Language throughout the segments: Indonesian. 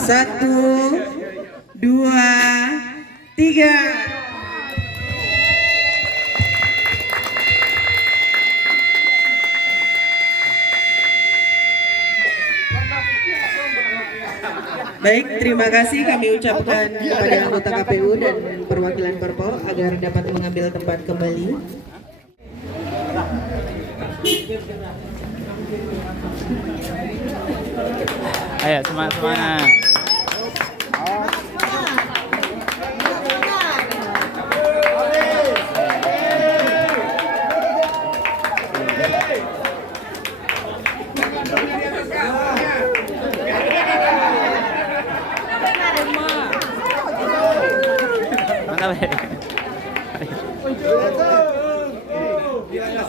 Satu, dua, tiga. Baik, terima kasih kami ucapkan kepada anggota KPU dan perwakilan Perpol agar dapat mengambil tempat kembali. Ayo semangat.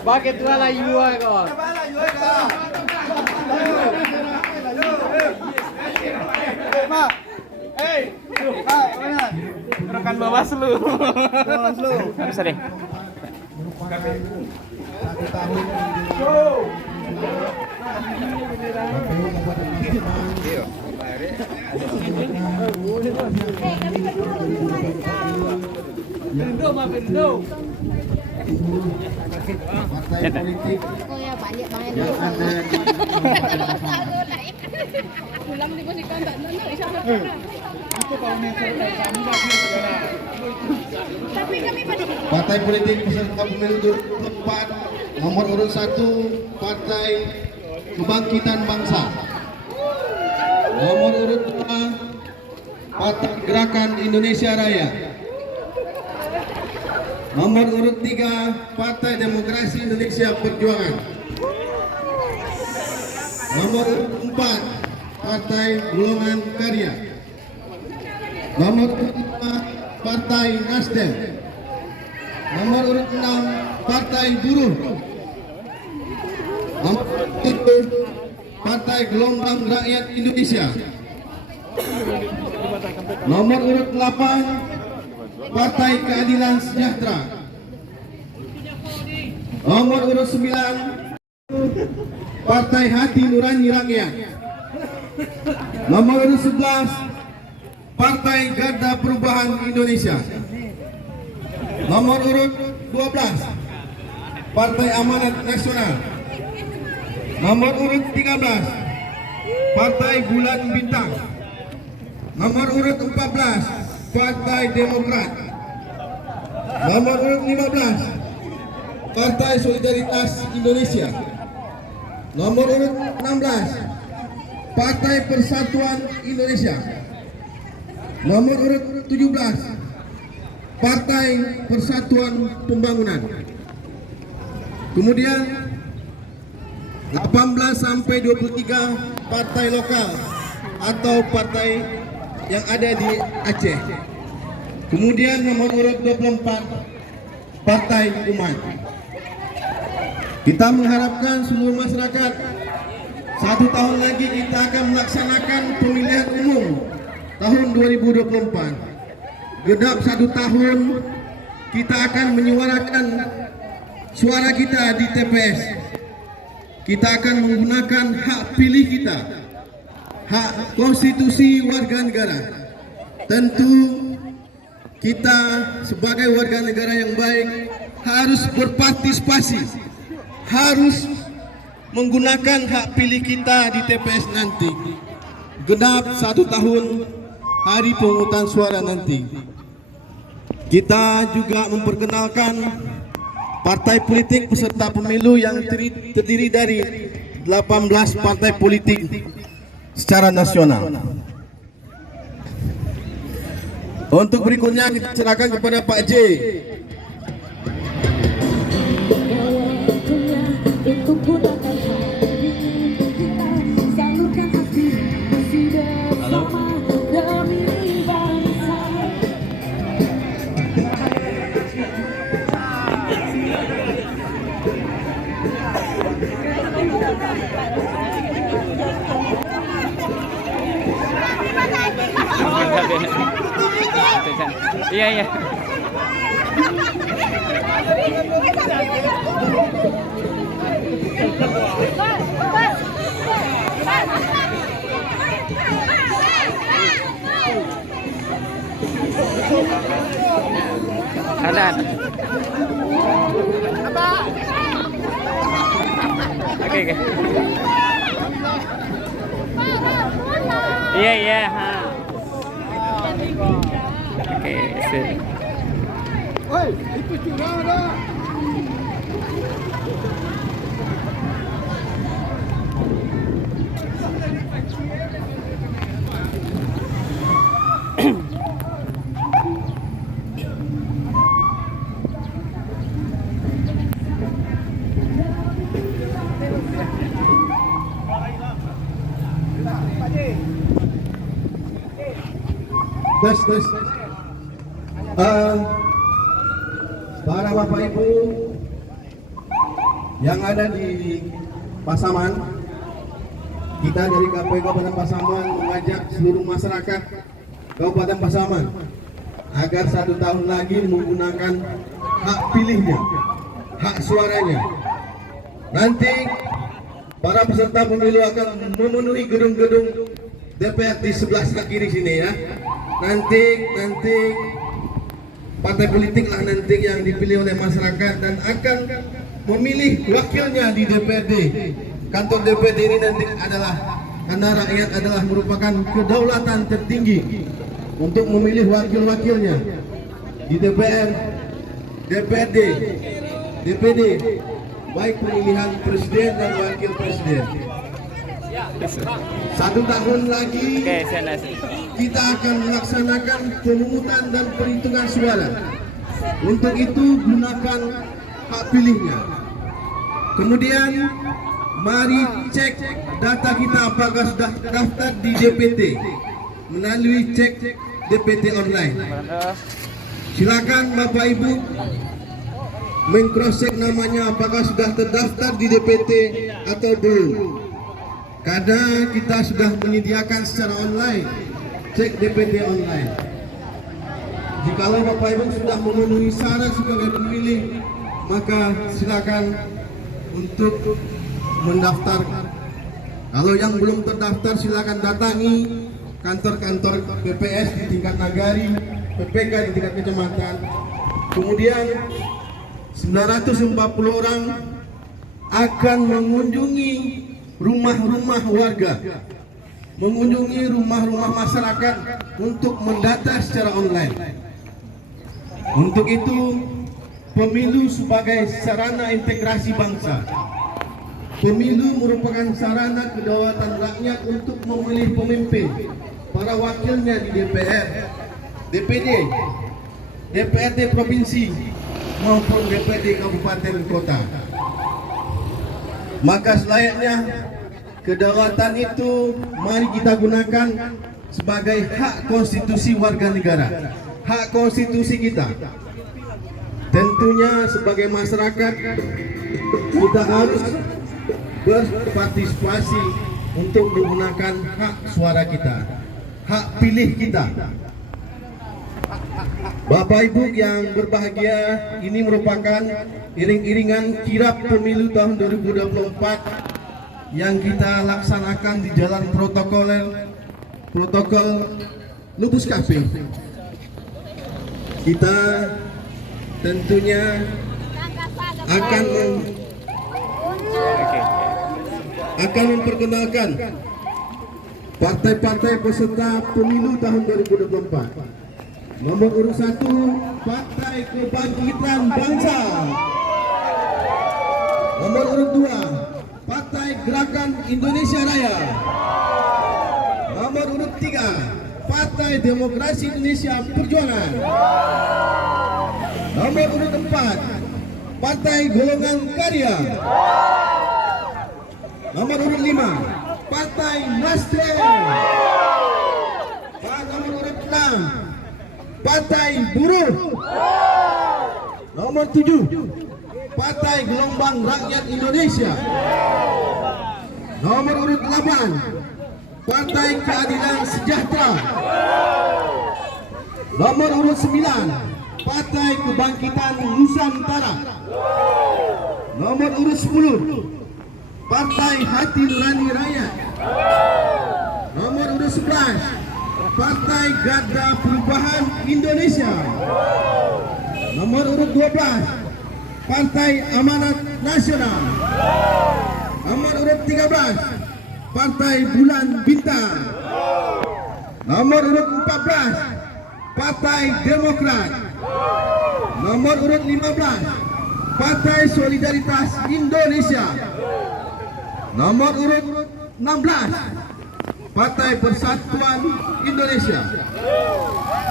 Bakit wala yuwa ko? Rekan Bawaslu. Bisa deh. Partai politik yang ada partai politik peserta pemilu tempat nomor urut 1 Partai Kebangkitan Bangsa, nomor urut 2 Partai Gerakan Indonesia Raya, nomor urut 3 Partai Demokrasi Indonesia Perjuangan, nomor urut 4 Partai Golongan Karya, nomor urut 5 Partai Nasdem, nomor urut 6 Partai Buruh, nomor urut 7 Partai Gelombang Rakyat Indonesia, nomor urut 8 Partai Keadilan Sejahtera, nomor urut 9 Partai Hati Nurani Rakyat, nomor urut 11 Partai Garda Perubahan Indonesia, nomor urut 12 Partai Amanat Nasional, nomor urut 13 Partai Bulan Bintang, nomor urut 14 Partai Demokrat, nomor urut 15 Partai Solidaritas Indonesia, nomor urut 16 Partai Persatuan Indonesia, nomor urut 17 Partai Persatuan Pembangunan. Kemudian 18 sampai 23 partai lokal atau partai yang ada di Aceh. Kemudian nomor urut 24 Partai Umat. Kita mengharapkan seluruh masyarakat 1 tahun lagi kita akan melaksanakan pemilihan umum tahun 2024. Genap 1 tahun kita akan menyuarakan suara kita di TPS. Kita akan menggunakan hak pilih kita, hak konstitusi warga negara. Tentu kita sebagai warga negara yang baik harus berpartisipasi, harus menggunakan hak pilih kita di TPS nanti. Genap 1 tahun hari pemungutan suara nanti. Kita juga memperkenalkan partai politik peserta pemilu yang terdiri dari 18 partai politik secara nasional. Untuk berikutnya kita serahkan kepada Pak J. Iya. Ada. Oke, oke. Iya, iya. Ha. Oke, sip. Woi, itu curang ada. Tes. Para Bapak Ibu yang ada di Pasaman, kita dari KPU Kabupaten Pasaman mengajak seluruh masyarakat Kabupaten Pasaman agar 1 tahun lagi menggunakan hak pilihnya, hak suaranya. Nanti para peserta pemilu akan memenuhi gedung-gedung DPR di sebelah kiri sini ya. Nanti partai politik lah nanti yang dipilih oleh masyarakat dan akan memilih wakilnya di DPRD. Kantor DPRD ini nanti adalah, karena rakyat adalah merupakan kedaulatan tertinggi untuk memilih wakil-wakilnya di DPR, DPRD, DPD, baik pemilihan presiden dan wakil presiden. 1 tahun lagi kita akan melaksanakan pemungutan dan perhitungan suara. Untuk itu gunakan hak pilihnya. Kemudian mari cek data kita apakah sudah terdaftar di DPT melalui cek DPT online. Silakan Bapak Ibu meng-cross check namanya apakah sudah terdaftar di DPT atau belum. Karena kita sudah menyediakan secara online cek DPT online. Jikalau Bapak Ibu sudah memenuhi syarat sebagai pemilih, maka silakan untuk mendaftar. Kalau yang belum terdaftar, silakan datangi kantor-kantor PPS di tingkat nagari, PPK di tingkat kecamatan. Kemudian 940 orang akan mengunjungi rumah-rumah warga, mengunjungi rumah-rumah masyarakat untuk mendata secara online. Untuk itu, pemilu sebagai sarana integrasi bangsa. Pemilu merupakan sarana kedaulatan rakyat untuk memilih pemimpin, para wakilnya di DPR, DPD, DPRD provinsi maupun DPRD kabupaten kota. Maka selayaknya kedaulatan itu mari kita gunakan sebagai hak konstitusi warga negara, hak konstitusi kita. Tentunya sebagai masyarakat kita harus berpartisipasi untuk menggunakan hak suara kita, hak pilih kita. Bapak Ibu yang berbahagia, ini merupakan iring-iringan kirap pemilu tahun 2024 yang kita laksanakan di jalan protokol Lubus Cafe. Kita tentunya akan memperkenalkan partai-partai peserta pemilu tahun 2024. Nomor urut 1, Partai Kebangkitan Bangsa. Nomor urut 2, Partai Gerakan Indonesia Raya. Nomor urut 3, Partai Demokrasi Indonesia Perjuangan. Nomor urut 4, Partai Golongan Karya. Nomor urut 5, Partai Nasdem. Nomor urut 6, Partai Buruh. Nomor 7, Partai Gelombang Rakyat Indonesia. Nomor urut 8, Partai Keadilan Sejahtera. Nomor urut 9, Partai Kebangkitan Nusantara. Nomor urut 10, Partai Hati Nurani Rakyat. Nomor urut 11, Partai Garda Perubahan Indonesia. Nomor urut 12 Partai Amanat Nasional. Nomor urut 13 Partai Bulan Bintang. Nomor urut 14 Partai Demokrat. Nomor urut 15 Partai Solidaritas Indonesia. Nomor urut 16 Partai Persatuan Indonesia.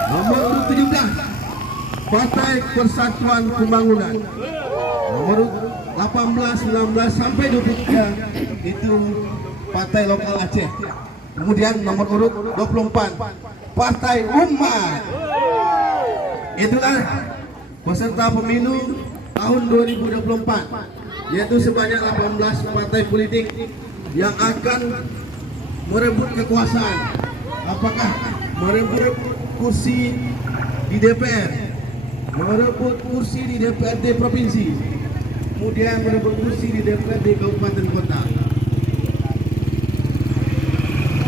Nomor urut 17 Partai Persatuan Pembangunan. Nomor 18, 19 sampai 23 itu Partai Lokal Aceh. Kemudian nomor urut 24 Partai Umat. Itulah peserta pemilu tahun 2024, yaitu sebanyak 18 partai politik yang akan merebut kekuasaan. Apakah merebut kursi di DPR, merebut kursi di DPRD provinsi, kemudian merebut kursi di DPRD kabupaten kota.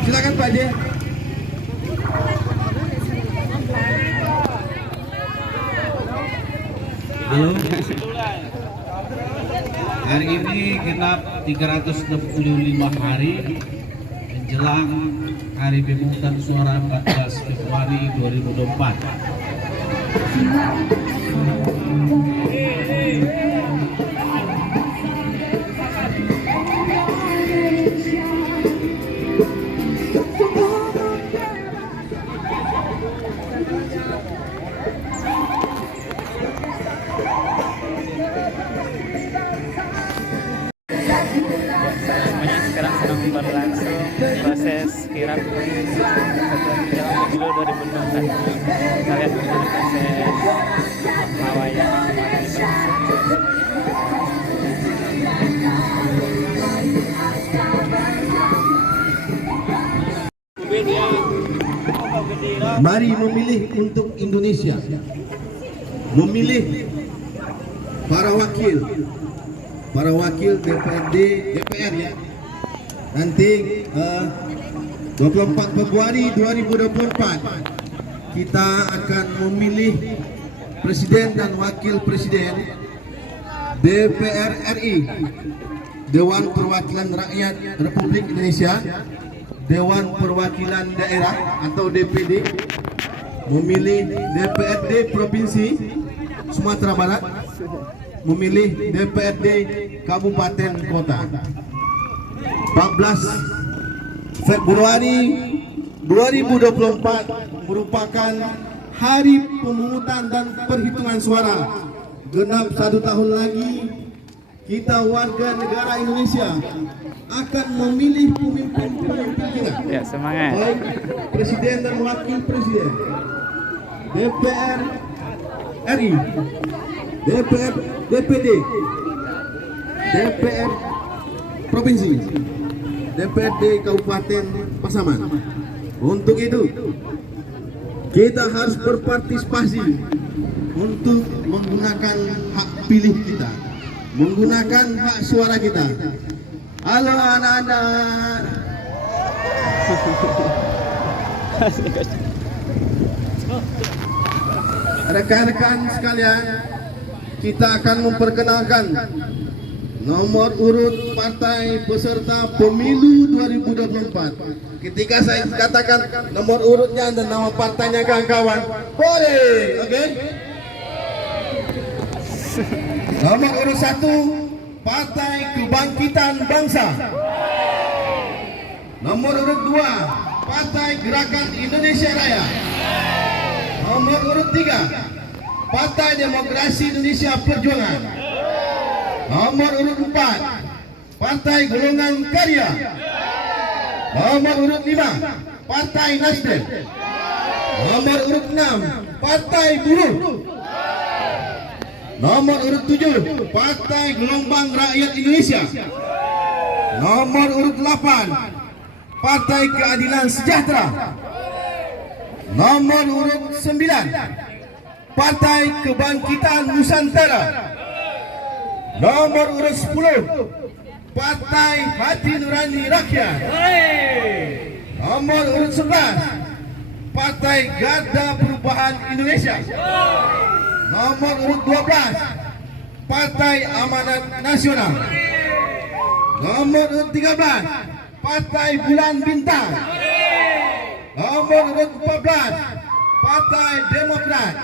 Silakan Pak J. Halo. Hari ini genap 365 hari menjelang Hari Pemungutan Suara 14 Februari 2024. Semuanya sekarang sedang berlangsung proses kirap dalam pemilu 2024. Kita lihat bagaimana proses lawayan Mari memilih untuk Indonesia. Memilih para wakil DPRD, DPR ya. Nanti 24 Februari 2024 kita akan memilih presiden dan wakil presiden DPR RI, Dewan Perwakilan Rakyat Republik Indonesia, Dewan Perwakilan Daerah atau DPD, memilih DPRD Provinsi Sumatera Barat, memilih DPRD Kabupaten Kota. 14 Februari 2024 merupakan hari pemungutan dan perhitungan suara. Genap 1 tahun lagi kita warga negara Indonesia akan memilih pemimpin-pemimpin kita. Ya, semangat. Baik presiden dan wakil presiden, DPR RI, DPR DPD, DPR Provinsi, DPRD Kabupaten Pasaman. Untuk itu kita harus berpartisipasi untuk menggunakan hak pilih kita, menggunakan hak suara kita. Halo anak-anak. Rekan-rekan sekalian, kita akan memperkenalkan nomor urut partai peserta pemilu 2024. Ketika saya katakan nomor urutnya dan nama partainya kawan-kawan, boleh, oke? Nomor urut 1 Partai Kebangkitan Bangsa. Nomor urut 2 Partai Gerakan Indonesia Raya. Nomor urut 3 Partai Demokrasi Indonesia Perjuangan. Nomor urut 4 Partai Golongan Karya. Nomor urut 5 Partai Nasdem. Nomor urut 6 Partai Buruh. Nomor urut 7 Partai Gelombang Rakyat Indonesia. Nomor urut 8 Partai Keadilan Sejahtera. Nomor urut 9 Partai Kebangkitan Nusantara. Nomor urut 10 Partai Hati Nurani Rakyat. Nomor urut 11 Partai Garda Perubahan Indonesia. Nomor urut 12 Partai Amanat Nasional. Nomor urut 13 Partai Bulan Bintang. Nomor urut 14 Partai Demokrat.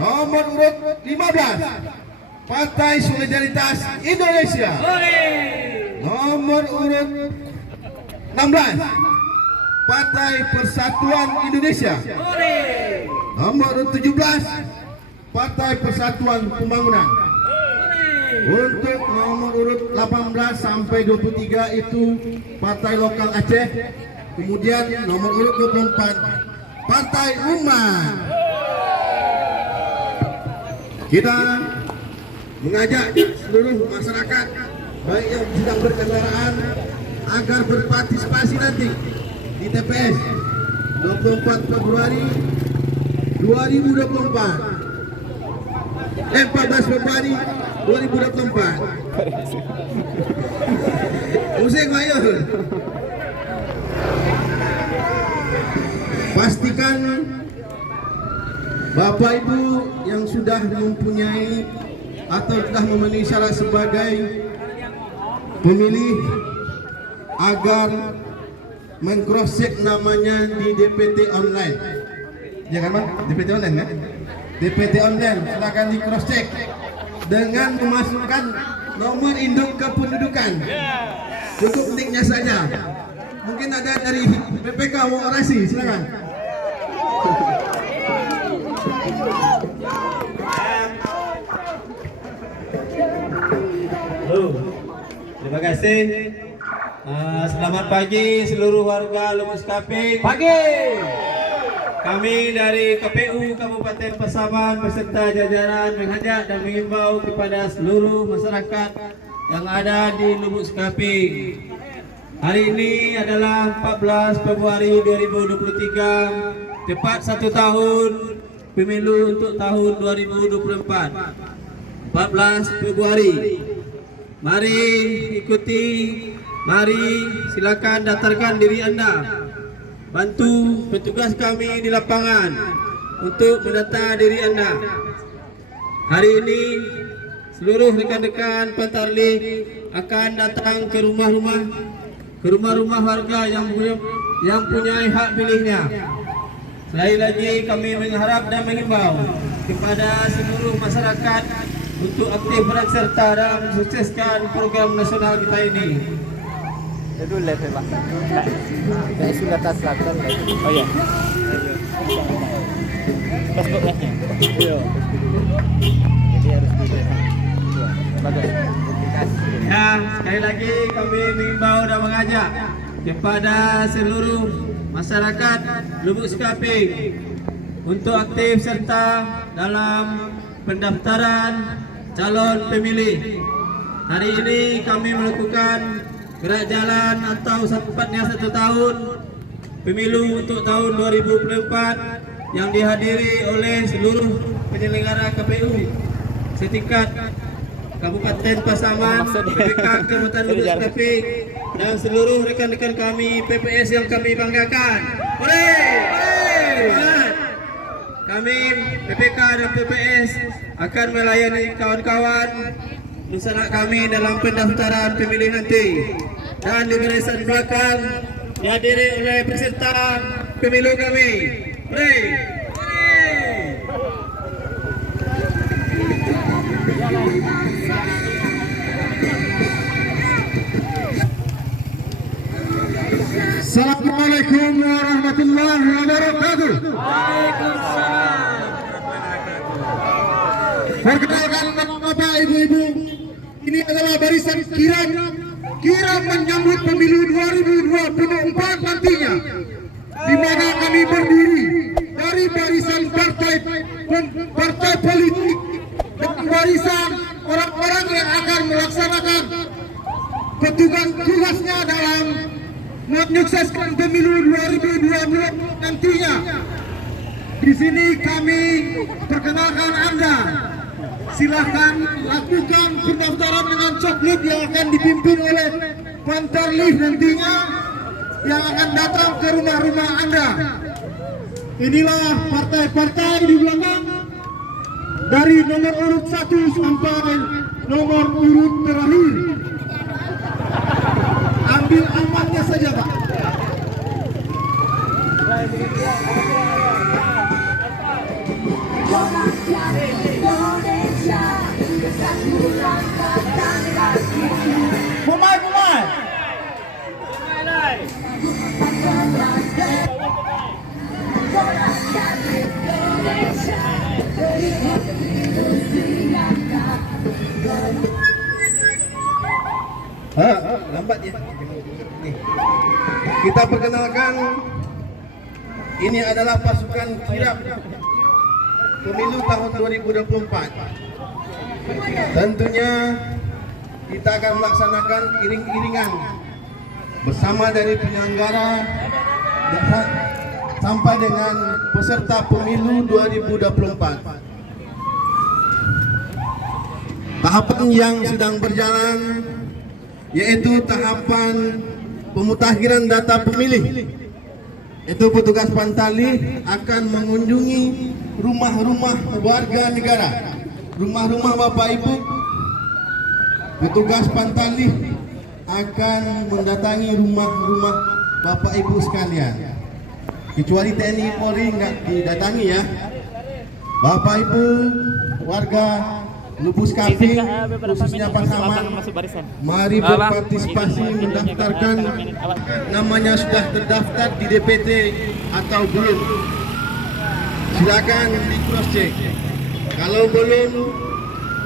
Nomor urut 15 Partai Solidaritas Indonesia. Nomor urut 16 Partai Persatuan Indonesia. Nomor urut 17 Partai Persatuan Pembangunan. Untuk nomor urut 18 sampai 23 itu Partai Lokal Aceh. Kemudian nomor urut 24 Partai Umat. Kita mengajak seluruh masyarakat baik yang sedang berkendaraan agar berpartisipasi nanti di TPS 24 Februari 2024. 14 Februari 2024. Musik ayo. Pastikan Bapak Ibu yang sudah mempunyai atau sudah memenuhi syarat sebagai pemilih agar meng-cross-check namanya di DPT online. Ya kan, Bang? DPT online kan? DPT online silakan di cross-check dengan memasukkan nomor induk kependudukan. Cukup linknya saja. Mungkin ada dari PPK mau orasi, silakan. Halo, terima kasih. Selamat pagi seluruh warga Lumus Kaping. Pagi. Kami dari KPU Kabupaten Pasaman beserta jajaran mengajak dan mengimbau kepada seluruh masyarakat yang ada di Lumus Kaping. Hari ini adalah 14 Februari 2023, tepat 1 tahun pemilu untuk tahun 2024. 14 Februari. Mari ikuti, mari silakan daftarkan diri Anda. Bantu petugas kami di lapangan untuk mendata diri Anda. Hari ini seluruh rekan-rekan Pantarlih akan datang ke rumah-rumah warga yang punya hak pilihnya. Sekali lagi kami mengharap dan mengimbau kepada seluruh masyarakat untuk aktif peran serta dalam mensukseskan program nasional kita ini. Itu level Pak. Kayak Sulawesi Selatan. Oh iya. Facebooknya. Iya. Jadi harus di bagus. Ya, sekali lagi kami mengimbau dan mengajak kepada seluruh masyarakat Lubuk Sekaping untuk aktif serta dalam pendaftaran calon pemilih. Hari ini kami melakukan gerak jalan atau sempatnya 1 tahun pemilu untuk tahun 2024 yang dihadiri oleh seluruh penyelenggara KPU setingkat Kabupaten Pasaman, PPK Kecamatan Lubuk Sekaping, dan seluruh rekan-rekan kami PPS yang kami banggakan. Kami PPK dan PPS akan melayani kawan-kawan masyarakat kami dalam pendaftaran pemilih nanti. Dan di barisan belakang dihadiri oleh peserta pemilu kami. Assalamualaikum warahmatullahi wabarakatuh. Perkenalkan Bapak Ibu-ibu, ini adalah barisan kirap menyambut pemilu 2024 nantinya, di mana kami berdiri dari barisan partai politik dan barisan orang-orang yang akan melaksanakan tugasnya dalam menyukseskan pemilu 2024 nantinya. Di sini kami perkenalkan Anda. Silahkan lakukan pendaftaran dengan coklat yang akan dipimpin oleh Pantarlih nantinya yang akan datang ke rumah-rumah Anda. Inilah partai-partai di belakang dari nomor urut 1 sampai nomor urut terakhir. Ambil amannya saja, Pak. Pemain. Lambat ya. Nih. Kita perkenalkan, ini adalah pasukan kirap pemilu tahun 2024. Tentunya kita akan melaksanakan iring-iringan bersama dari penyelenggara sampai dengan peserta pemilu 2024. Tahapan yang sedang berjalan yaitu tahapan pemutakhiran data pemilih. Itu petugas Pantali akan mengunjungi rumah-rumah warga negara, rumah-rumah Bapak Ibu. Petugas Pantali akan mendatangi rumah-rumah Bapak Ibu sekalian. Kecuali TNI Polri nggak didatangi ya. Bapak Ibu warga Lubus Kaping, khususnya Pasaman, mari berpartisipasi mendaftarkan. Namanya sudah terdaftar di DPT atau belum? Silakan di cross check. Kalau belum,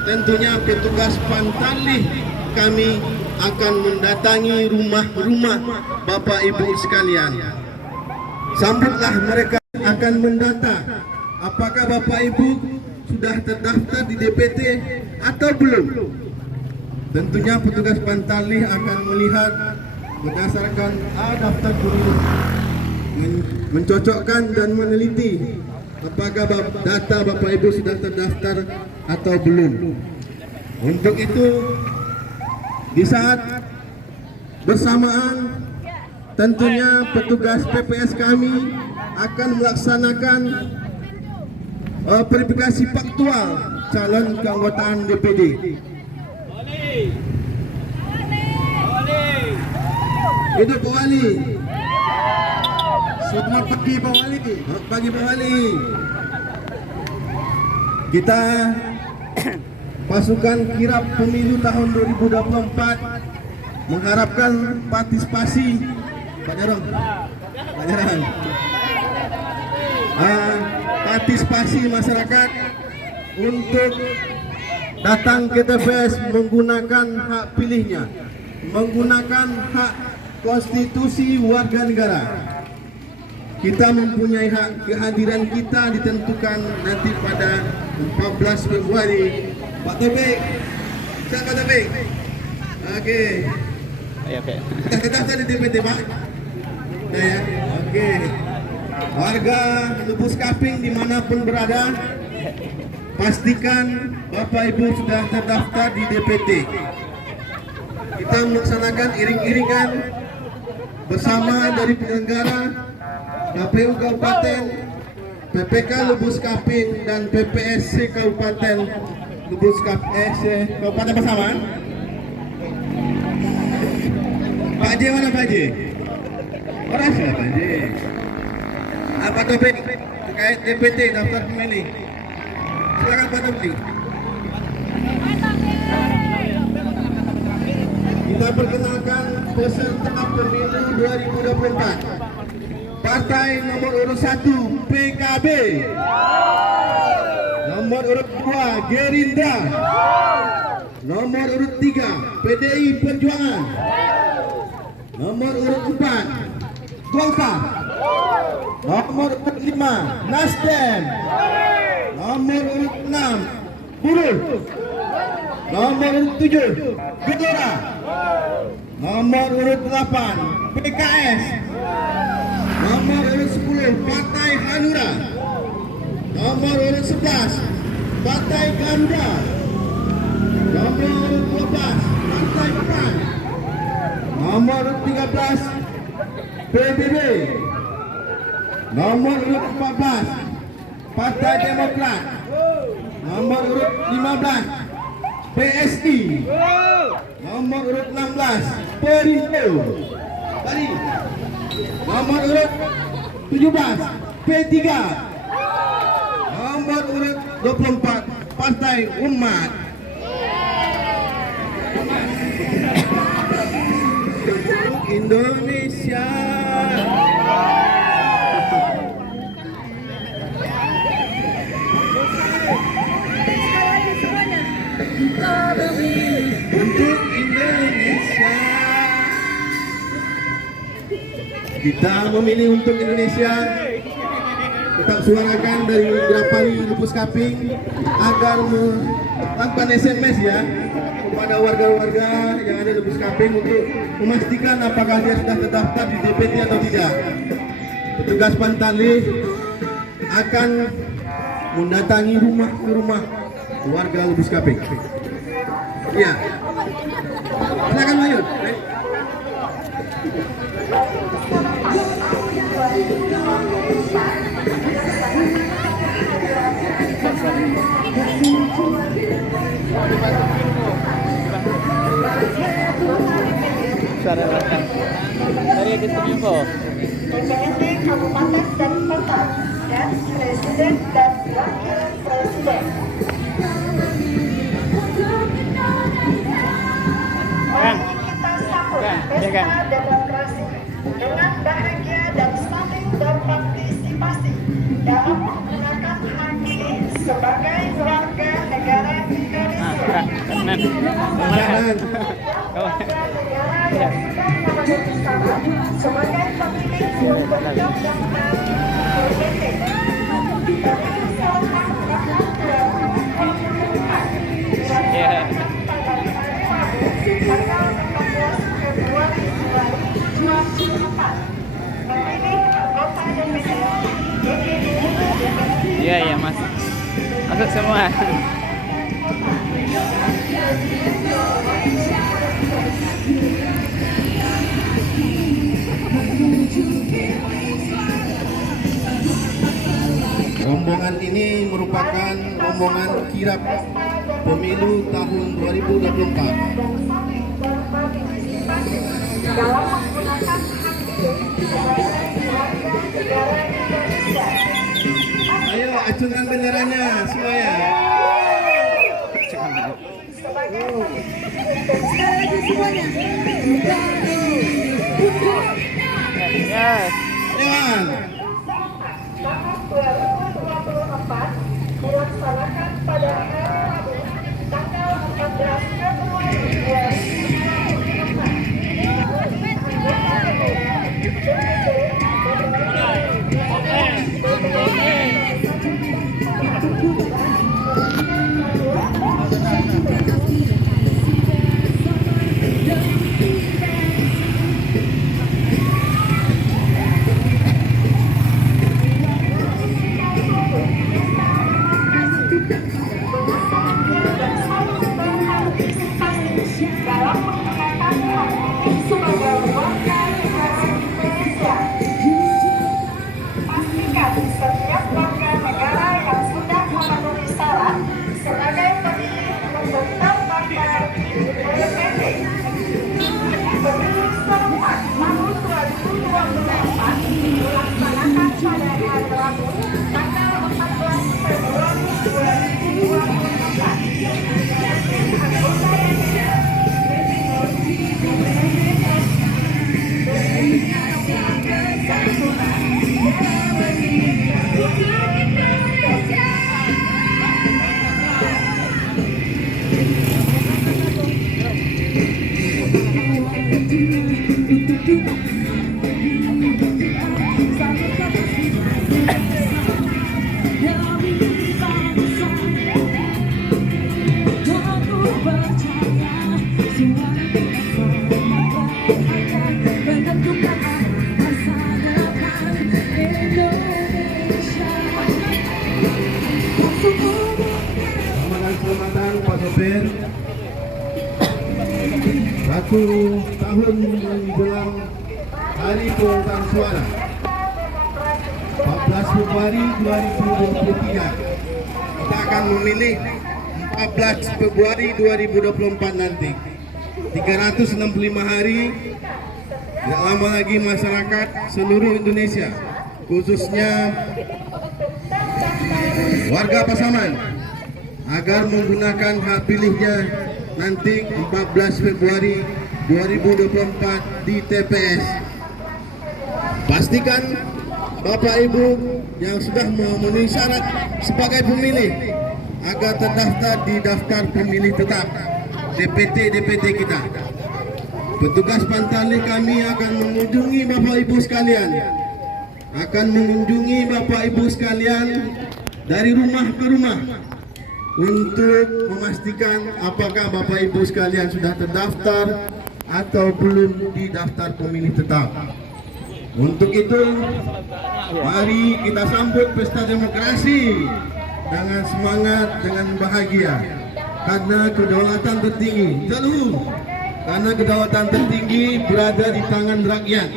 tentunya petugas Pantali kami akan mendatangi rumah-rumah Bapak Ibu sekalian. Sambutlah mereka akan mendata. Apakah Bapak Ibu sudah terdaftar di DPT atau belum? Tentunya petugas Pantali akan melihat berdasarkan daftar pemilih, mencocokkan dan meneliti apakah data Bapak Ibu sudah terdaftar atau belum. Untuk itu, di saat bersamaan tentunya petugas PPS kami akan melaksanakan verifikasi faktual calon keanggotaan DPD. Itu Pak Wali. Selamat pagi Pak Wali. Selamat pagi Pak Wali. Kita pasukan kirap pemilu tahun 2024 mengharapkan partisipasi Pak Jarong. Partisipasi masyarakat untuk datang ke TPS menggunakan hak pilihnya, menggunakan hak konstitusi warga negara. Kita mempunyai hak, kehadiran kita ditentukan nanti pada 14 Februari. Pak Topik, siapa Topik? Oke. Kita daftar di DPT Pak. Nah, ya. Oke. Warga Lubus Kaping dimanapun berada, pastikan Bapak Ibu sudah terdaftar di DPT. Kita melaksanakan iring-iringan bersama dari penyelenggara KPU Kabupaten, PPK Lubus Kaping dan PPSC Kabupaten Lubus Kaping, Kabupaten Pasaman. Pak J mana Pak J? Orang siapa Pak J? Apa topik terkait DPT daftar pemilih? Silakan Pak Topik. Kita perkenalkan peserta pemilu 2024. Partai nomor urut 1 PKB, nomor urut 2 Gerindra, nomor urut 3 PDI Perjuangan, nomor urut 4 Golkar, nomor urut 5 Nasdem, nomor urut 6 Buruh, nomor urut 7 Gelora, nomor urut 8 PKS, nomor urut 10 Partai Hanura, nomor urut 11 Partai Garuda, nomor urut 12 Partai PAN, nomor urut 13 PBB, nomor urut 14 Partai Demokrat, Nomor urut 15 PSI. Nomor urut 16 Perindo Bali. Nomor urut 17 P3. Nomor urut 24 Partai Umat. Untuk Indonesia. Untuk Indonesia. Kita memilih untuk Indonesia. Tetap suarakan dari Grapari Lupus Kaping agar melakukan SMS ya kepada warga-warga yang ada di Lupus Kaping untuk memastikan apakah dia sudah terdaftar di DPT atau tidak. Petugas Pantanlih akan mendatangi rumah ke rumah warga Lupus Kaping. Ya, silakan lanjut. Suara belakang. Dari Agit Kominfo. DPRD Kabupaten dan Kota dan Presiden dan Wakil Presiden. Mari kita sambut pesta demokrasi dengan bahagia dan saling berpartisipasi dalam menggunakan hak ini sebagai warga negara Indonesia. Warga negara yang sudah memenuhi syarat sebagai pemilih untuk daftar DPT. Pemilu serentak tahun 2024 tanggal 14 Februari 2024. Memilih anggota DPR, DPD, Iya, iya, Mas. Masuk semua. Rombongan ini merupakan rombongan kirap pemilu tahun 2024. dalam menggunakan hak pilih sebagai warga negara Indonesia. Ayo acungkan benderanya semuanya. Sebagai pemilih semuanya. Yes. Dewan. Tahun 2024 dilaksanakan pada hari Rabu tanggal 14 Februari 2024. dalam menggunakan hak sebagai warga negara Indonesia. Pastikan setiap warga negara yang sudah memenuhi syarat sebagai pemilih untuk daftar di DPT. Pemilu serentak tahun 2024 dilaksanakan pada hari Rabu tanggal 14 Februari 2024. Selamat Pak Sopir. 1 tahun menjelang hari pemungutan suara 14 Februari 2023. Kita akan memilih 14 Februari 2024 nanti. 365 hari. Tidak lama lagi masyarakat seluruh Indonesia, khususnya warga Pasaman, agar menggunakan hak pilihnya nanti 14 Februari 2024 di TPS. Pastikan Bapak Ibu yang sudah memenuhi syarat sebagai pemilih agar terdaftar di daftar pemilih tetap DPT kita. Petugas Pantali kami akan mengunjungi Bapak Ibu sekalian, dari rumah ke rumah untuk memastikan apakah Bapak Ibu sekalian sudah terdaftar atau belum di daftar pemilih tetap. Untuk itu, mari kita sambut pesta demokrasi dengan semangat, dengan bahagia, karena kedaulatan tertinggi berada di tangan rakyat,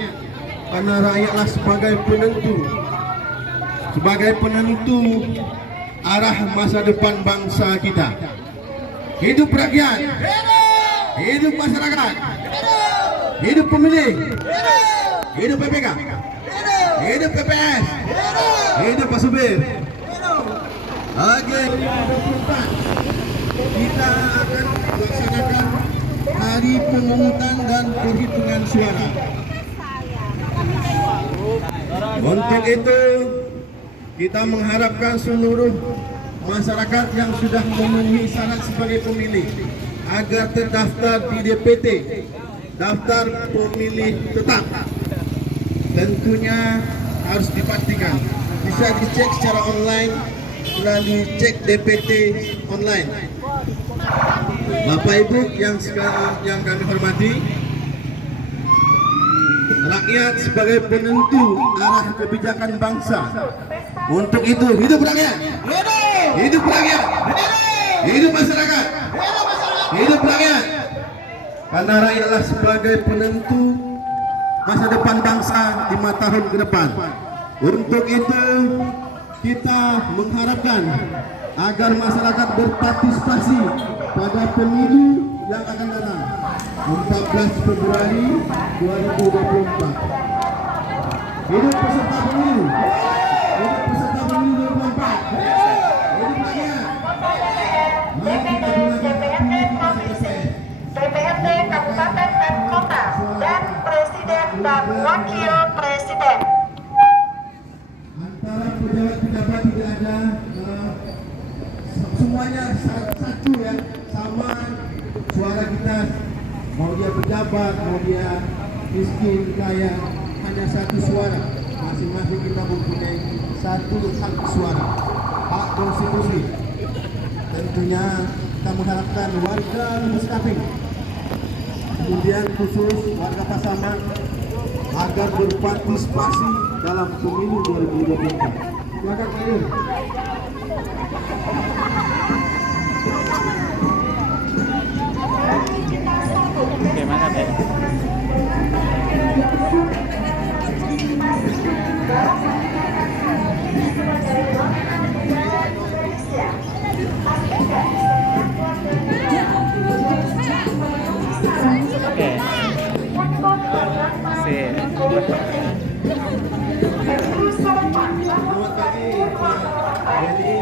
karena rakyatlah sebagai penentu arah masa depan bangsa kita. Hidup rakyat, hidup masyarakat, hidup pemilih, hidup PPK, hidup TPS, hidup Pak Supir. Oke, kita akan melaksanakan hari pemungutan dan perhitungan suara. Untuk itu, kita mengharapkan seluruh masyarakat yang sudah memenuhi syarat sebagai pemilih agar terdaftar di DPT, daftar pemilih tetap. Tentunya harus dipastikan bisa dicek secara online melalui cek DPT online. Bapak Ibu yang kami hormati, rakyat sebagai penentu arah kebijakan bangsa. Untuk itu, hidup rakyat, hidup rakyat, hidup masyarakat, hidup rakyat. Karena rakyatlah sebagai penentu masa depan bangsa 5 tahun ke depan. Untuk itu, kita mengharapkan agar masyarakat berpartisipasi pada pemilu yang akan datang 14 Februari 2024. Hidup peserta pemilu, hidup peserta pemilu 2024, hidup rakyat. Mari kita gunakan pemilu kita selesai. DPRD Kabupaten dan Kota, dan Presiden dan Wakil Presiden. Antara pejabat-pejabat tidak ada, semuanya satu ya, sama suara kita. Mau dia pejabat, mau dia miskin, kaya, hanya satu suara. Masing-masing kita mempunyai satu hak suara, hak konstitusi. Tentunya kita mengharapkan warga Lumas Kaping, kemudian khusus warga Pasaman, agar berpartisipasi dalam pemilu 2024. Silakan hadir. Gimana deh? Oke. Selamat pagi, Pak Yeni.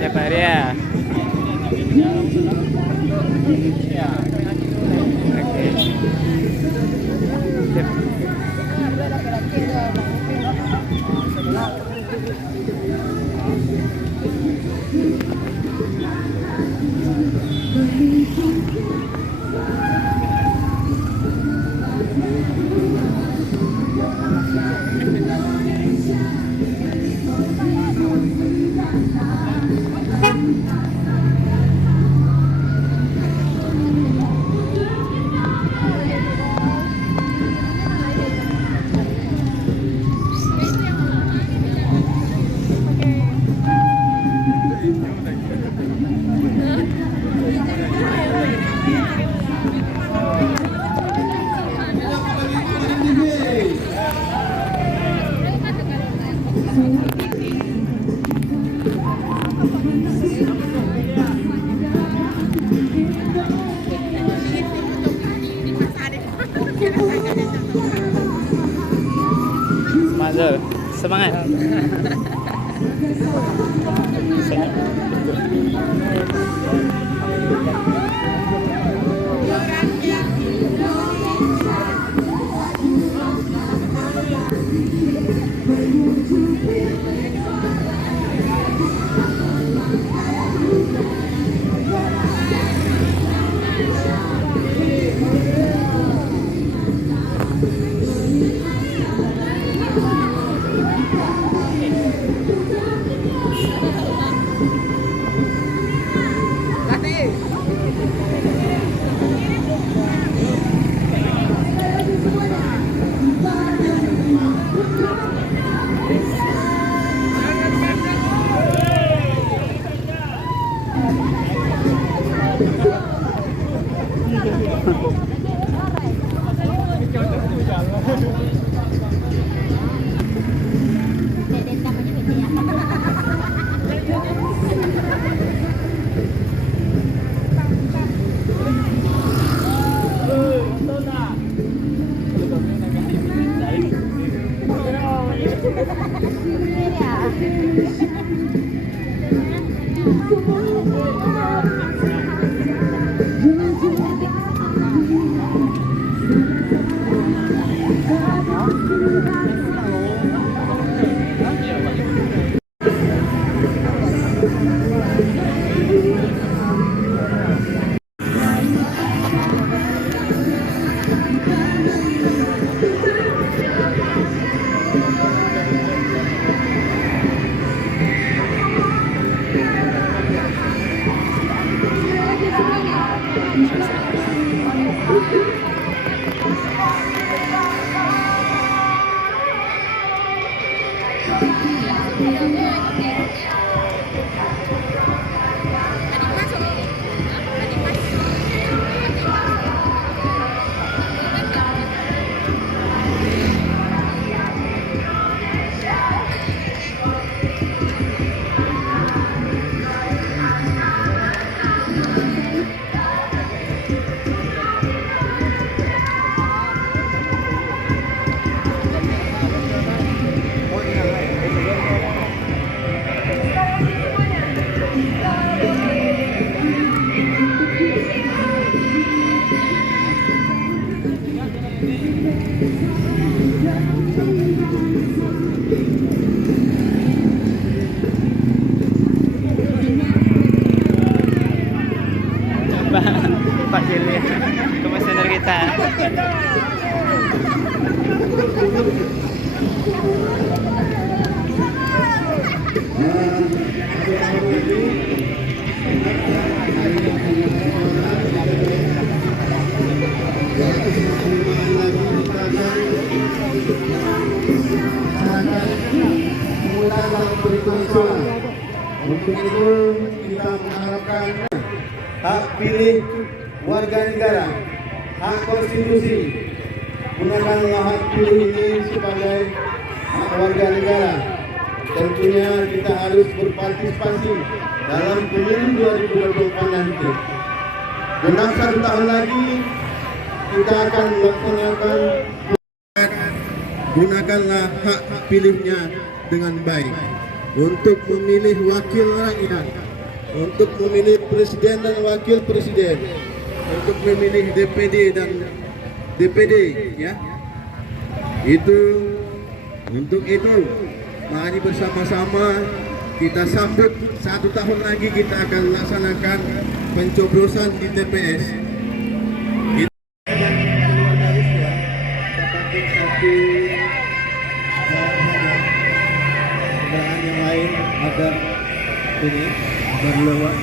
Tiap hari ya. Oke. Sip. Semangat. Pak Gili, komisioner kita. Untuk itu kita mengharapkan hak pilih warga negara, hak konstitusi, gunakanlah hak pilih ini sebagai hak warga negara. Tentunya kita harus berpartisipasi dalam pemilu 2024 nanti. Genap 1 tahun lagi kita akan melaksanakan. Gunakanlah hak pilihnya dengan baik untuk memilih wakil rakyat, untuk memilih presiden dan wakil presiden, untuk memilih DPD dan DPD, ya. Untuk itu, mari bersama-sama kita sambut 1 tahun lagi kita akan laksanakan pencoblosan di TPS. Yang lain agar ini berlewat.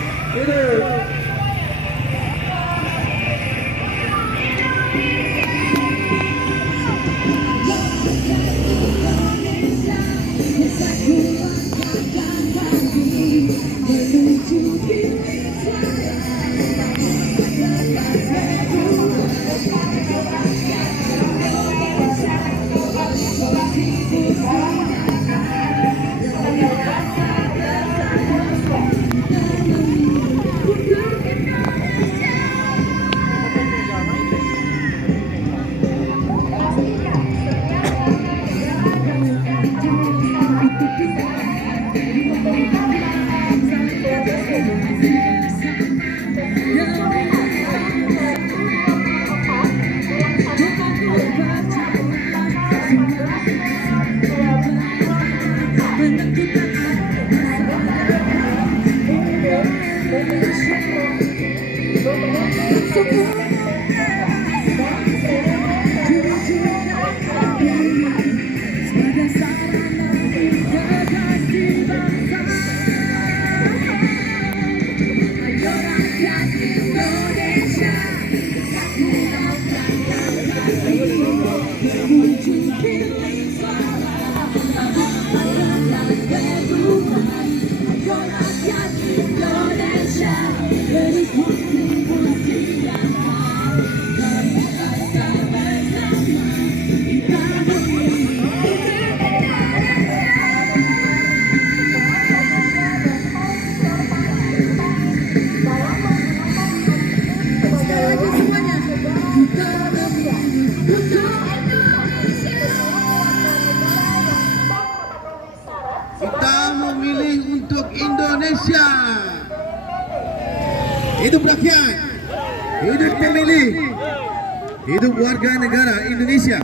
Kita memilih untuk Indonesia. Hidup rakyat, hidup pemilih, hidup warga negara Indonesia.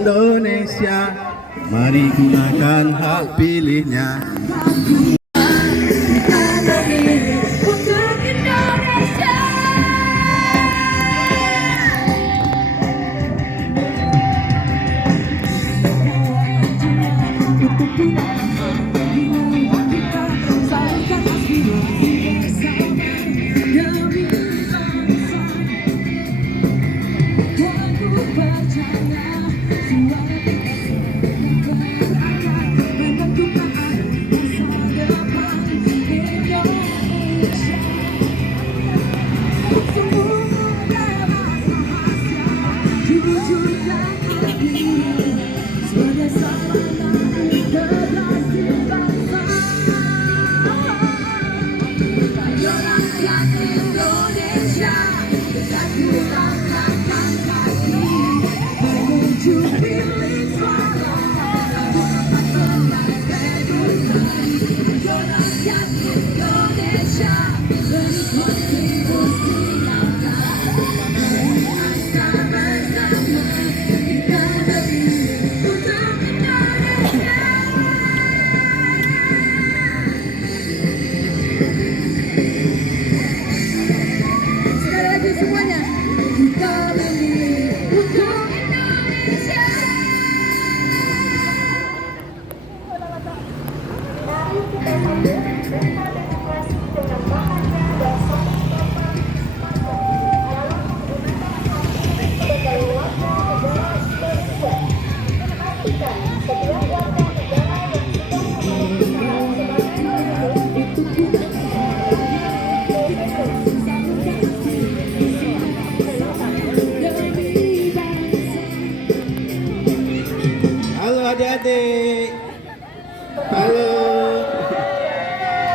Indonesia, mari gunakan hak pilihnya. Halo adik-adik. Halo.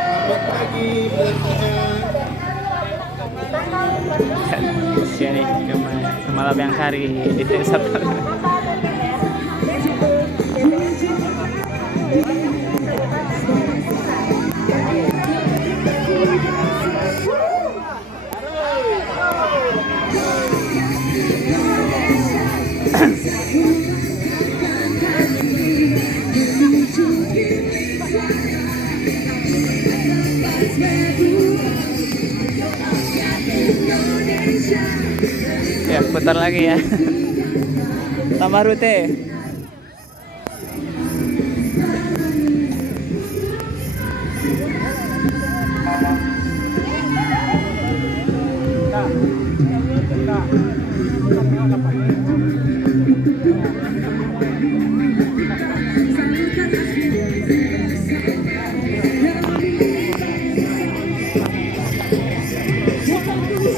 Selamat pagi, belantakan. Sini cuma labang hari di desa. Ya, putar lagi ya. Tambah rute.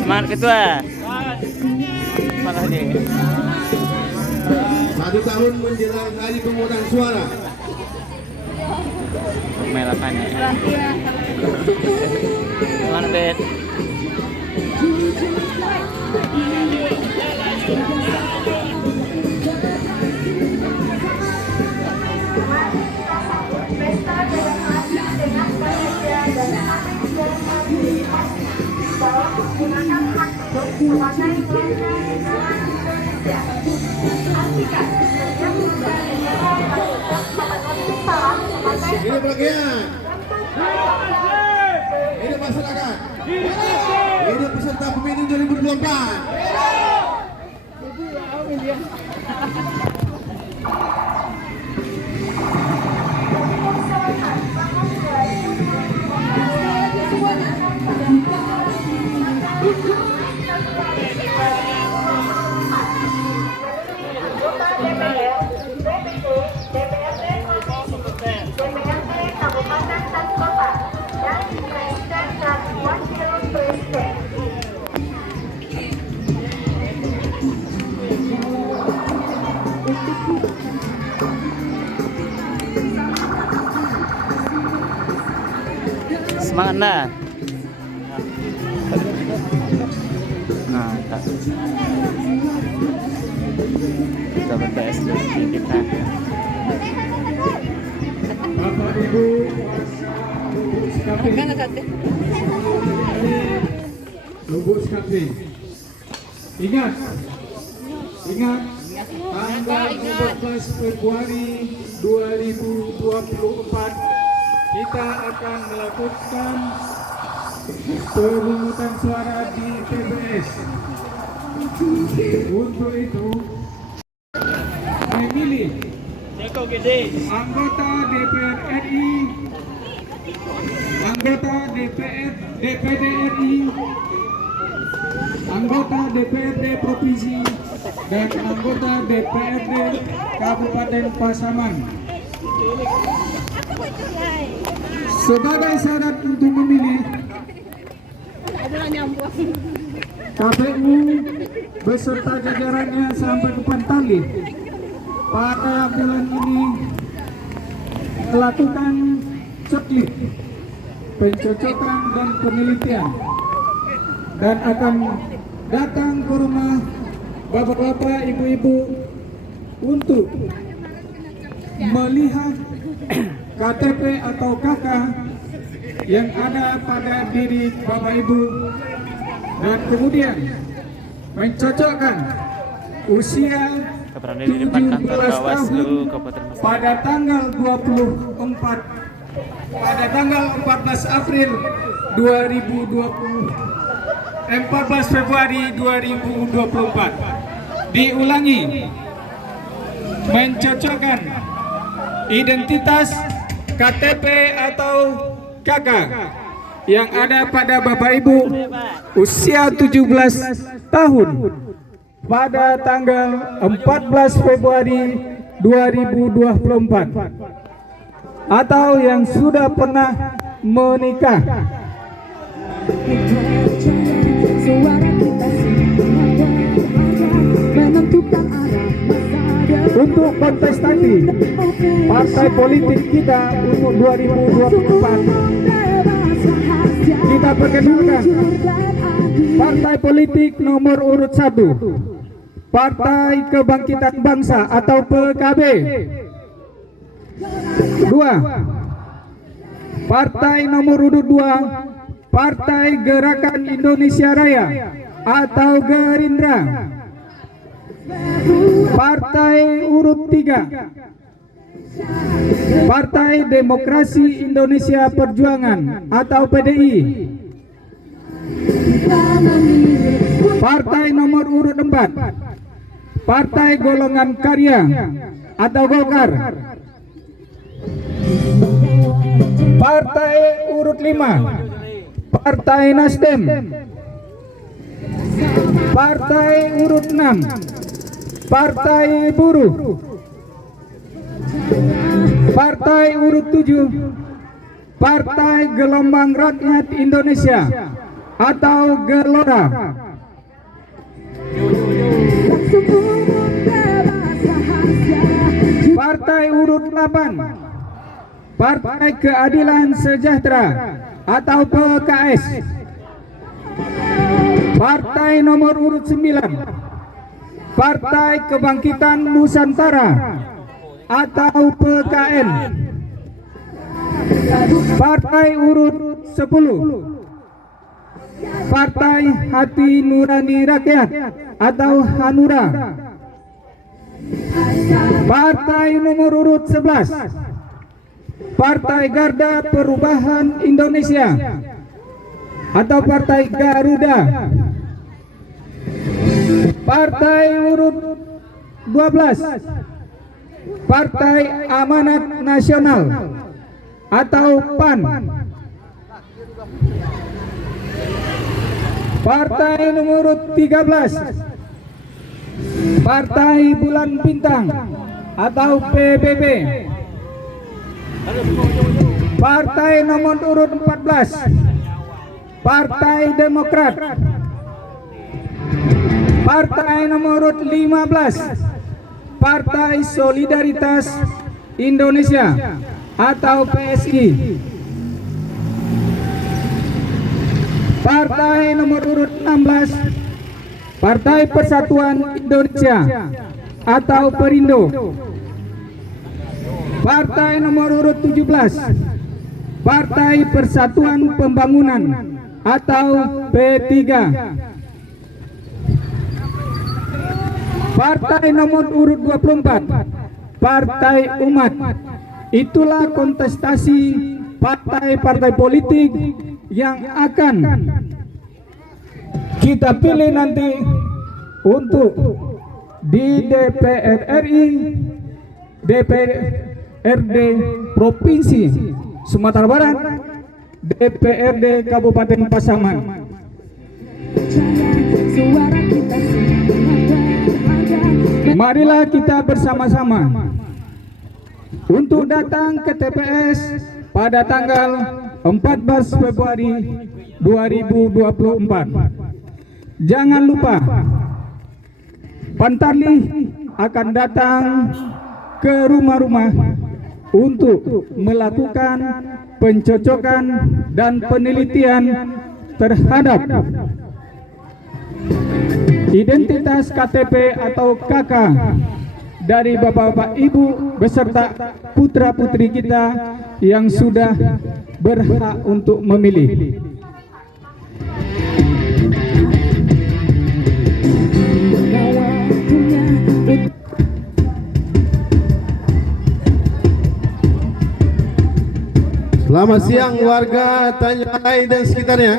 Semangat ketua. Malah deh. 1 tahun menjelang hari pemungutan suara. Melakannya. Mana bet? Pesta demokrasi dengan bahagia dan saling berpartisipasi dalam menggunakan hak hidup sebagai warga negara Indonesia. Artikan yang bukan negara dan memenuhi syarat sebagai Ini bagian. Ini masyarakat. Ini peserta pemilu 2024. Anggota DPR, DPD, DPRD Provinsi, DPRD Kabupaten dan Kota, dan Presiden dan Wakil Presiden. Semangat dah. Mantap. Kita bertes kita. Bapak Ibu, Lubuk Skapi. Ingat, tanggal 14 Februari 2024 kita akan melakukan pemungutan suara di TPS. Untuk itu memilih anggota DPR RI, anggota DPD RI, anggota DPRD Provinsi, dan anggota DPRD Kabupaten Pasaman. Sebagai syarat untuk memilih, KPU beserta jajarannya sampai ke Pantali pada bulan ini melakukan checklist pencocokan dan penelitian dan akan datang ke rumah bapak-bapak, ibu-ibu untuk melihat KTP atau KK yang ada pada diri bapak ibu dan kemudian mencocokkan usia 17 tahun pada tanggal 14 April 2020, 14 Februari 2024. Diulangi, mencocokkan identitas KTP atau KK yang ada pada bapak ibu usia 17 tahun pada tanggal 14 Februari 2024 atau yang sudah pernah menikah. Untuk kontestasi partai politik kita untuk 2024, kita perkenalkan partai politik nomor urut 1, Partai Kebangkitan Bangsa atau PKB. 2, partai nomor urut 2, Partai Gerakan Indonesia Raya atau Gerindra. Partai urut 3, Partai Demokrasi Indonesia Perjuangan atau PDI. Partai nomor urut 4, Partai Golongan Karya atau Golkar. Partai urut 5, Partai Nasdem. Partai urut 6, Partai Buruh. Partai urut 7, Partai Gelombang Rakyat Indonesia atau Gelora. Partai urut 8, Partai Keadilan Sejahtera atau PKS. Partai nomor urut 9, Partai Kebangkitan Nusantara atau PKN. Partai urut 10, Partai Hati Nurani Rakyat atau Hanura. Partai nomor urut 11, Partai Garda Perubahan Indonesia atau Partai Garuda. Partai urut 12, Partai Amanat Nasional atau PAN. Partai nomor urut 13, Partai Bulan Bintang atau PBB. Partai nomor urut 14, Partai Demokrat. Partai nomor urut 15, Partai Solidaritas Indonesia atau PSI. Partai nomor urut 16, Partai Persatuan Indonesia atau Perindo. Partai nomor urut 17, Partai Persatuan Pembangunan atau P3. Partai nomor urut 24, Partai Umat. Itulah kontestasi partai-partai politik yang akan kita pilih nanti untuk di DPR RI, DPRD Provinsi Sumatera Barat, DPRD Kabupaten Pasaman. Marilah kita bersama-sama untuk datang ke TPS pada tanggal 14 Februari 2024. Jangan lupa Pantarlih akan datang ke rumah-rumah untuk melakukan pencocokan dan penelitian terhadap identitas KTP atau KK dari bapak-bapak ibu beserta putra-putri kita yang sudah berhak untuk memilih. Selamat siang warga Tanjung dan sekitarnya.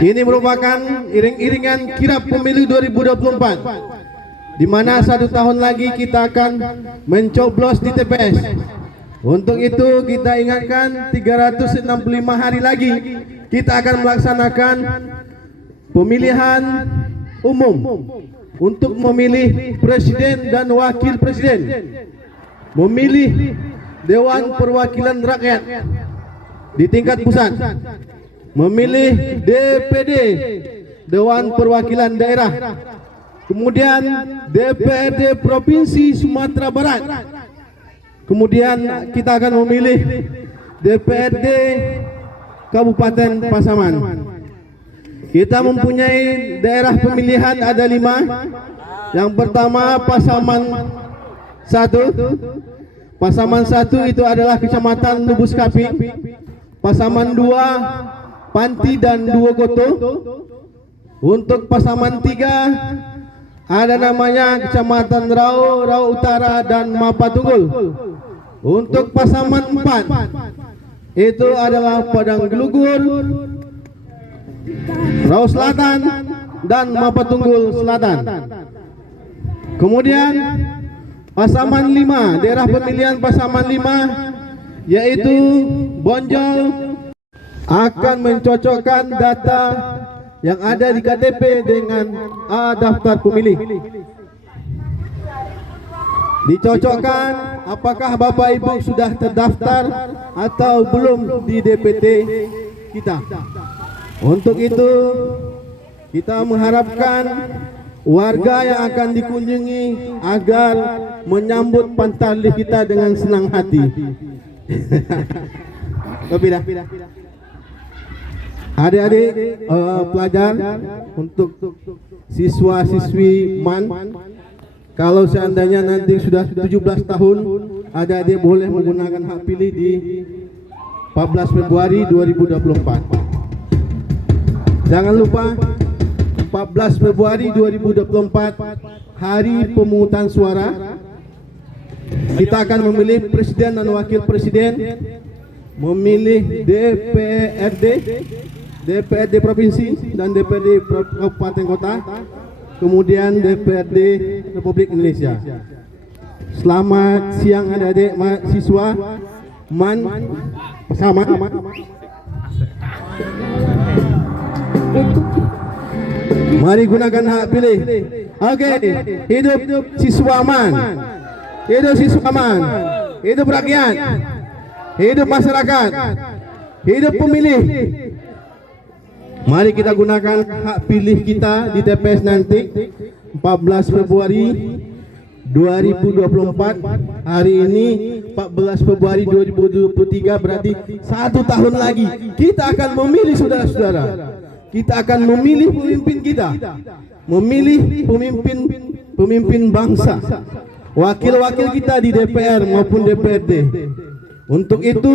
Ini merupakan iring-iringan kirap pemilu 2024, di mana 1 tahun lagi kita akan mencoblos di TPS. Untuk itu kita ingatkan 365 hari lagi kita akan melaksanakan pemilihan umum untuk memilih presiden dan wakil presiden, memilih Dewan Perwakilan Rakyat di tingkat pusat, memilih DPD Dewan Perwakilan Daerah, kemudian DPRD Provinsi Sumatera Barat, kemudian kita akan memilih DPRD Kabupaten Pasaman. Kita mempunyai daerah pemilihan ada 5. Yang pertama Pasaman 1. Pasaman 1 itu adalah Kecamatan Lubus Kaping. Pasaman 2 Panti dan Duogoto. Untuk Pasaman 3 ada namanya Kecamatan Rau, Rau Utara dan Mapatunggul. Untuk Pasaman 4 itu adalah Padang Gelugur, Rau Selatan dan Mapatunggul Selatan. Kemudian Pasaman 5, daerah pemilihan Pasaman 5 yaitu Bonjol akan mencocokkan data yang ada di KTP dengan daftar pemilih. Dicocokkan apakah Bapak Ibu sudah terdaftar atau belum di DPT kita. Untuk itu kita mengharapkan warga yang akan dikunjungi agar menyambut Pantarlih kita dengan senang hati. Adik-adik pelajar, untuk siswa-siswi MAN, kalau seandainya nanti sudah 17 tahun, adik-adik boleh menggunakan hak pilih di 14 Februari 2024. Jangan lupa 14 Februari 2024 hari pemungutan suara. Kita akan memilih presiden dan wakil presiden, memilih DPRD provinsi dan DPRD kabupaten kota, kemudian DPRD Republik Indonesia. Selamat siang adik-adik mahasiswa MAN bersama. Mari gunakan hak pilih. Oke, hidup siswa MAN, hidup siswa MAN, hidup rakyat, hidup masyarakat, hidup pemilih. Mari kita gunakan hak pilih kita di TPS nanti 14 Februari 2024. Hari ini 14 Februari 2023, berarti 1 tahun lagi kita akan memilih saudara-saudara. Kita akan memilih pemimpin kita, memilih pemimpin bangsa, wakil-wakil kita di DPR maupun DPRD. Untuk itu,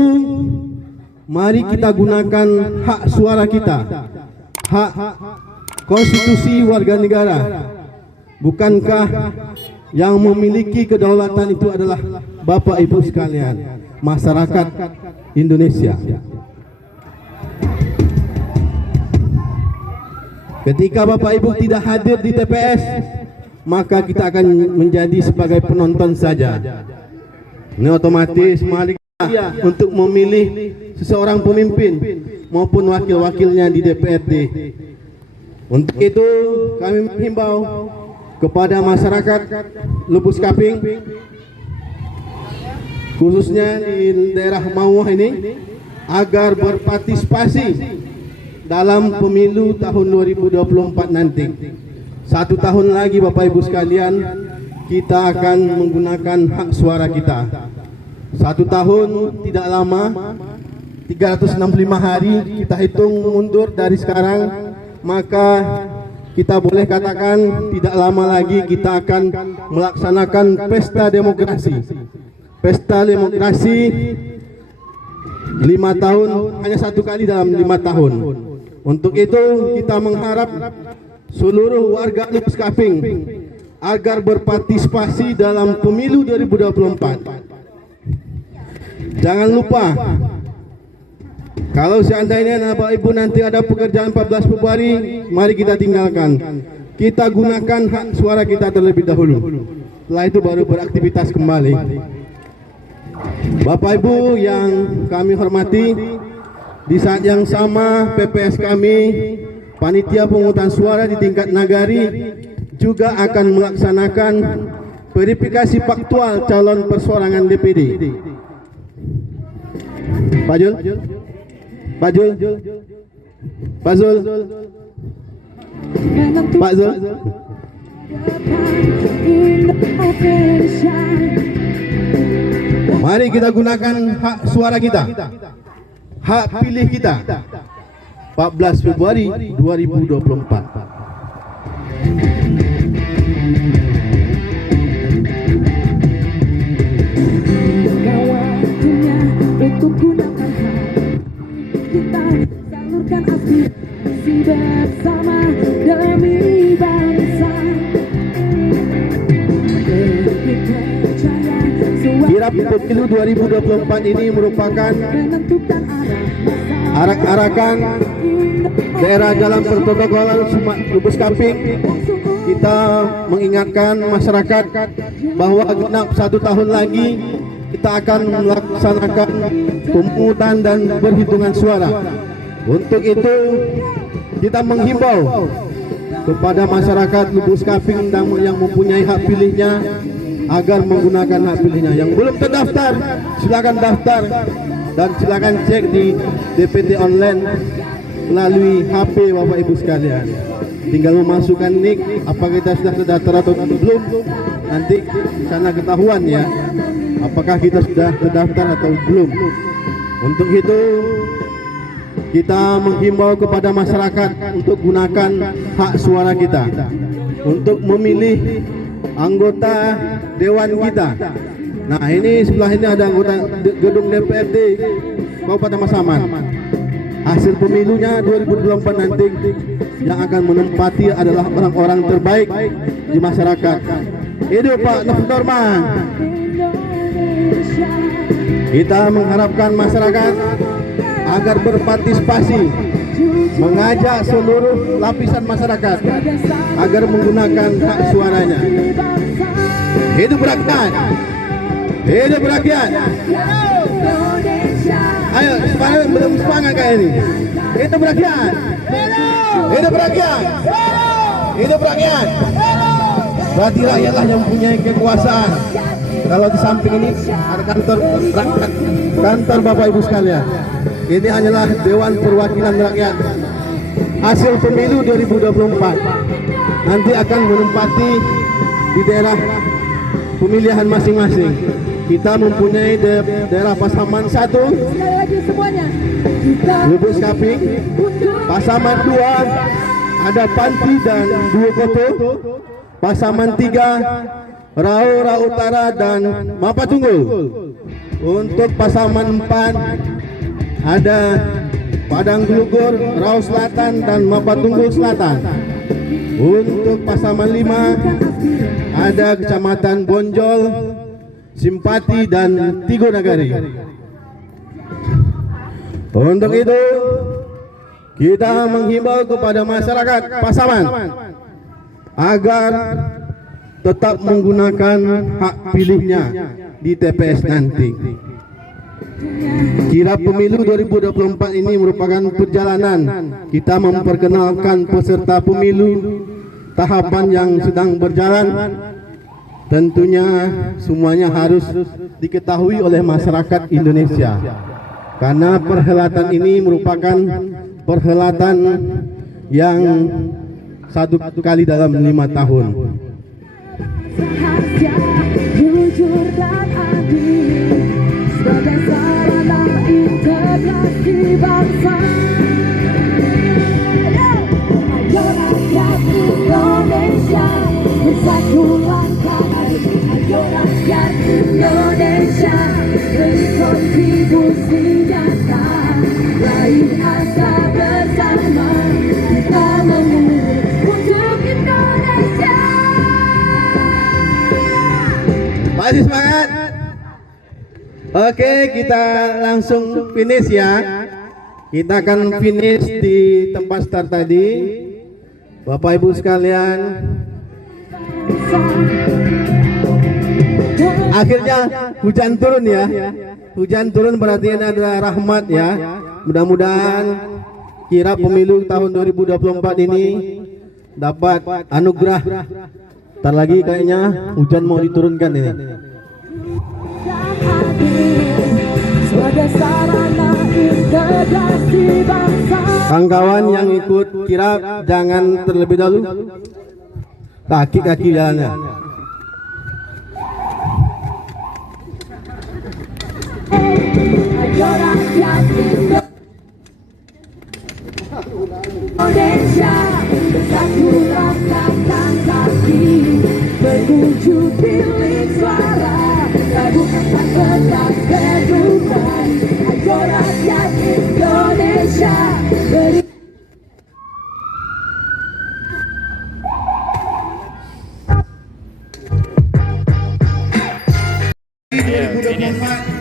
mari kita gunakan hak suara kita, hak konstitusi warga negara. Bukankah yang memiliki kedaulatan itu adalah Bapak Ibu sekalian, masyarakat Indonesia? Ketika Bapak Ibu tidak hadir di TPS, maka kita akan menjadi sebagai penonton saja. Ini otomatis mari kita untuk memilih seseorang pemimpin maupun wakil-wakilnya di DPRD. Untuk itu kami menghimbau kepada masyarakat Lubus Kaping, khususnya di daerah Mauah ini, agar berpartisipasi dalam pemilu tahun 2024 nanti. 1 tahun lagi Bapak Ibu sekalian, kita akan menggunakan hak suara kita. 1 tahun tidak lama, 365 hari kita hitung mundur dari sekarang, maka kita boleh katakan tidak lama lagi kita akan melaksanakan pesta demokrasi. Pesta demokrasi 5 tahun, hanya 1 kali dalam 5 tahun. Untuk itu kita mengharap seluruh warga Lubus Kaping agar berpartisipasi dalam pemilu 2024. Jangan lupa, kalau seandainya Bapak Ibu nanti ada pekerjaan 14 Februari, mari kita tinggalkan. Kita gunakan hak suara kita terlebih dahulu. Setelah itu baru beraktivitas kembali. Bapak Ibu yang kami hormati, di saat yang sama PPS kami, Panitia Pemungutan Suara di tingkat Nagari, juga akan melaksanakan verifikasi faktual calon persorangan DPD. Pak Jul, Pak Jul, Pak Zul, Pak Zul. Mari kita gunakan hak suara kita, hak pilih kita. 14 Februari 2024. Waktunya untuk gunakan hak kita, salurkan aspirasi bersama demi bangsa. Kirap pemilu 2024 ini merupakan arak-arakan daerah jalan pertokolan Lubus Kaping. Kita mengingatkan masyarakat bahwa genap 1 tahun lagi kita akan melaksanakan pemungutan dan perhitungan suara. Untuk itu kita menghimbau kepada masyarakat Lubus Kaping yang mempunyai hak pilihnya agar menggunakan hak pilihnya. Yang belum terdaftar, silakan daftar dan silakan cek di DPT online melalui HP Bapak Ibu sekalian. Tinggal memasukkan nick, apakah kita sudah terdaftar atau belum. Nanti sana ketahuan ya, apakah kita sudah terdaftar atau belum. Untuk itu kita menghimbau kepada masyarakat untuk gunakan hak suara kita untuk memilih anggota dewan kita. Nah, ini sebelah ini ada anggota gedung DPRD Kabupaten Pasaman. Hasil pemilunya 2024 nanti yang akan menempati adalah orang-orang terbaik di masyarakat. Hidup Pak Nof Norman. Kita mengharapkan masyarakat agar berpartisipasi, mengajak seluruh lapisan masyarakat agar menggunakan hak suaranya. Hidup rakyat, hidup rakyat. Ayo, semangat, belum semangat kayak ini. Hidup rakyat, hidup rakyat, hidup rakyat. Berarti rakyatlah yang mempunyai kekuasaan. Kalau di samping ini ada kantor rakyat, kantor Bapak Ibu sekalian. Ini hanyalah Dewan Perwakilan Rakyat. Hasil pemilu 2024 nanti akan menempati di daerah pemilihan masing-masing. Kita mempunyai daerah Pasaman 1, Lubus Kaping, Pasaman 2, ada Panti dan Duokoto, Pasaman 3, Rau Utara dan Mapatunggul. Untuk Pasaman 4 ada Padang Glugur, Rau Selatan dan Mapatunggul Selatan. Untuk pasaman 5 ada Kecamatan Bonjol, Simpati dan Tigo Nagari. Untuk itu kita menghimbau kepada masyarakat Pasaman agar tetap menggunakan hak pilihnya di TPS nanti. Kirap pemilu 2024 ini merupakan perjalanan kita memperkenalkan peserta pemilu, tahapan yang sedang berjalan. Tentunya semuanya harus diketahui oleh masyarakat Indonesia, karena perhelatan ini merupakan perhelatan yang satu kali dalam 5 tahun. Rahasia, jujur dan adil sebagai sarana integrasi bangsa. Ayo rakyat Indonesia bersatu langkah. Ayo rakyat Indonesia beri kontribusi nyata, raih asa bersama, kita memulai untuk Indonesia. Masih semangat? Oke, kita langsung finish ya. Kita akan finish di tempat start tadi. Bapak Ibu sekalian, akhirnya hujan turun ya. Hujan turun berarti ini adalah rahmat ya. Mudah-mudahan kirap pemilu tahun 2024 ini dapat anugerah. Ntar lagi kayaknya hujan mau diturunkan ini. Kawan-kawan yang ikut kirap jangan terlebih dahulu, kaki-kaki jalannya. Ayo rakyat Indonesia bersatu langkahkan kaki menuju bilik suara, tabungkan kertas kehidupan. Ayo rakyat Indonesia beri.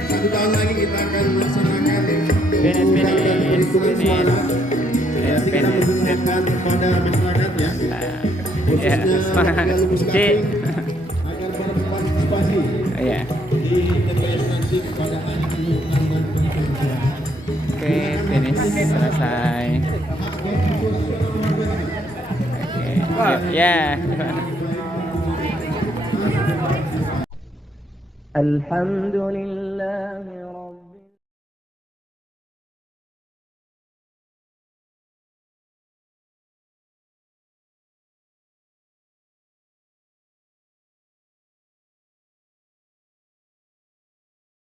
Satu tahun lagi kita akan melaksanakan suara. Kita menggunakan kepada masyarakat ya, khususnya yang lulus KPU, agar berpartisipasi di TPS nanti pada hari pemungutan suara. Oke, finish selesai. Oke, ya. Alhamdulillah.